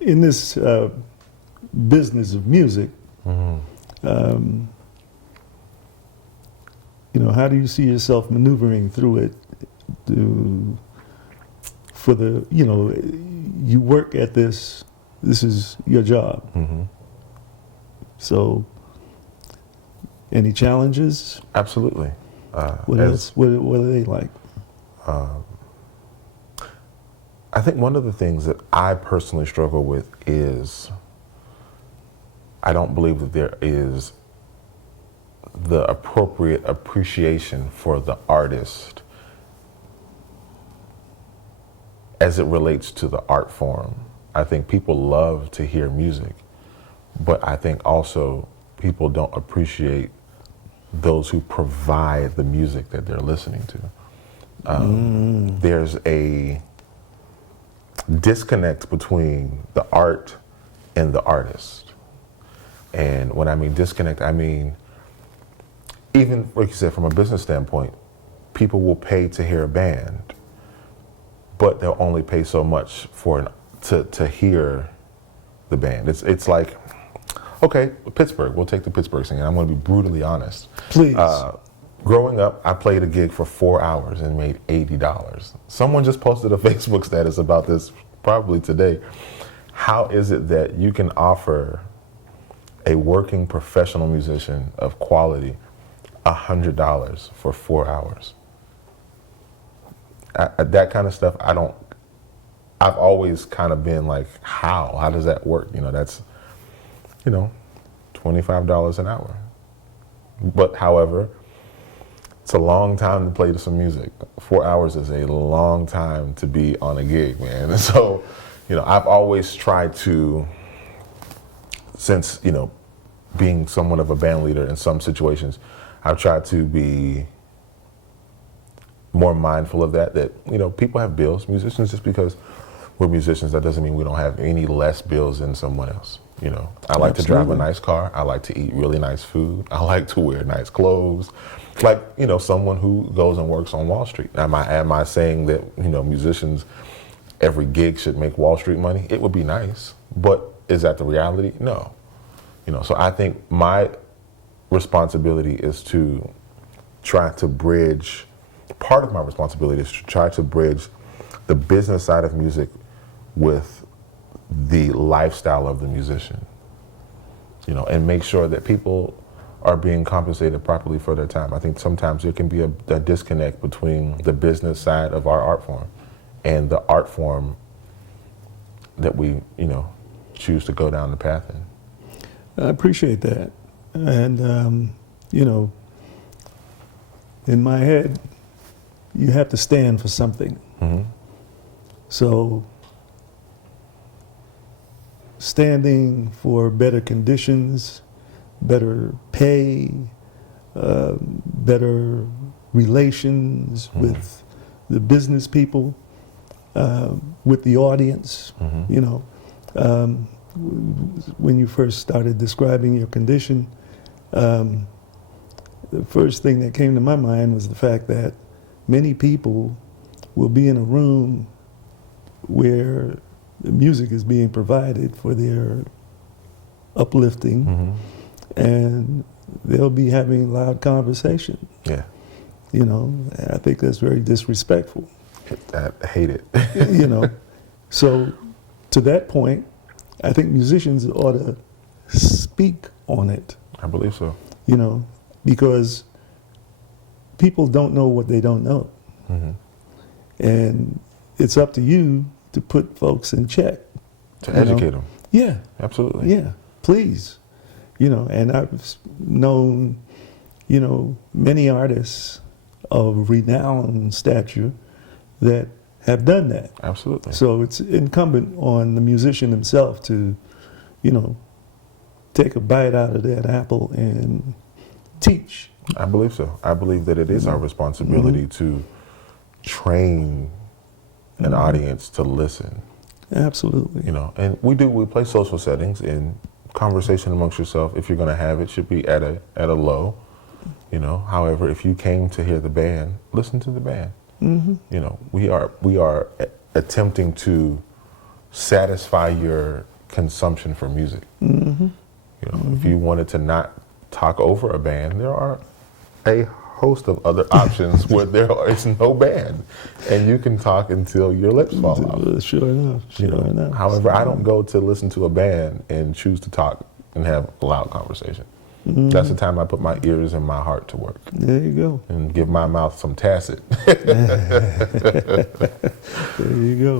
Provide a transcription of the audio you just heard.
in this business of music, how do you see yourself maneuvering through it? You work at this. This is your job. So, any challenges? Absolutely. What are they like? I think one of the things that I personally struggle with is I don't believe that there is the appropriate appreciation for the artist as it relates to the art form. I think people love to hear music, but I think also people don't appreciate those who provide the music that they're listening to. There's a disconnect between the art and the artist. And when I mean disconnect, I mean, even like you said, from a business standpoint, people will pay to hear a band, but they'll only pay so much to hear the band. It's like, okay, Pittsburgh, we'll take the Pittsburgh thing, and I'm gonna be brutally honest. Please. Growing up, I played a gig for 4 hours and made $80. Someone just posted a Facebook status about this probably today. How is it that you can offer a working professional musician of quality $100 for 4 hours? That kind of stuff, I've always kind of been like, how does that work? That's, $25 an hour. But however, it's a long time to play some music. 4 hours is a long time to be on a gig, man. And so, I've always tried to, since, being somewhat of a band leader in some situations, I've tried to be more mindful of that, people have bills. Musicians, just because we're musicians, that doesn't mean we don't have any less bills than someone else. I like to drive a nice car. I like to eat really nice food. I like to wear nice clothes. Like, someone who goes and works on Wall Street. Am I saying that, musicians, every gig should make Wall Street money? It would be nice, but is that the reality? No. So I think my responsibility is to try to bridge, part of my responsibility is to try to bridge the business side of music with the lifestyle of the musician, and make sure that people are being compensated properly for their time. I think sometimes there can be a disconnect between the business side of our art form and the art form that we, choose to go down the path in. I appreciate that. And, in my head, you have to stand for something. So, standing for better conditions, better pay, better relations with the business people, with the audience. When you first started describing your condition, the first thing that came to my mind was the fact that many people will be in a room where the music is being provided for their uplifting, and they'll be having loud conversation. Yeah. I think that's very disrespectful. I hate it. So to that point, I think musicians ought to speak on it. I believe so. Because people don't know what they don't know. And it's up to you to put folks in check. To educate them. Yeah. Absolutely. Yeah, please. And I've known, many artists of renowned stature that have done that. Absolutely. So it's incumbent on the musician himself to, take a bite out of that apple and teach. I believe so. I believe that it is our responsibility to train an audience to listen. Absolutely. And we play social settings, and conversation amongst yourself, if you're going to have it, should be at a low. However, if you came to hear the band, listen to the band. We are attempting to satisfy your consumption for music. Mm-hmm. You know, if you wanted to not talk over a band, there are a host of other options where there is no band, and you can talk until your lips fall off. Sure enough. Sure enough. However, I don't go to listen to a band and choose to talk and have a loud conversation. Mm-hmm. That's the time I put my ears and my heart to work. There you go. And give my mouth some tacit. There you go.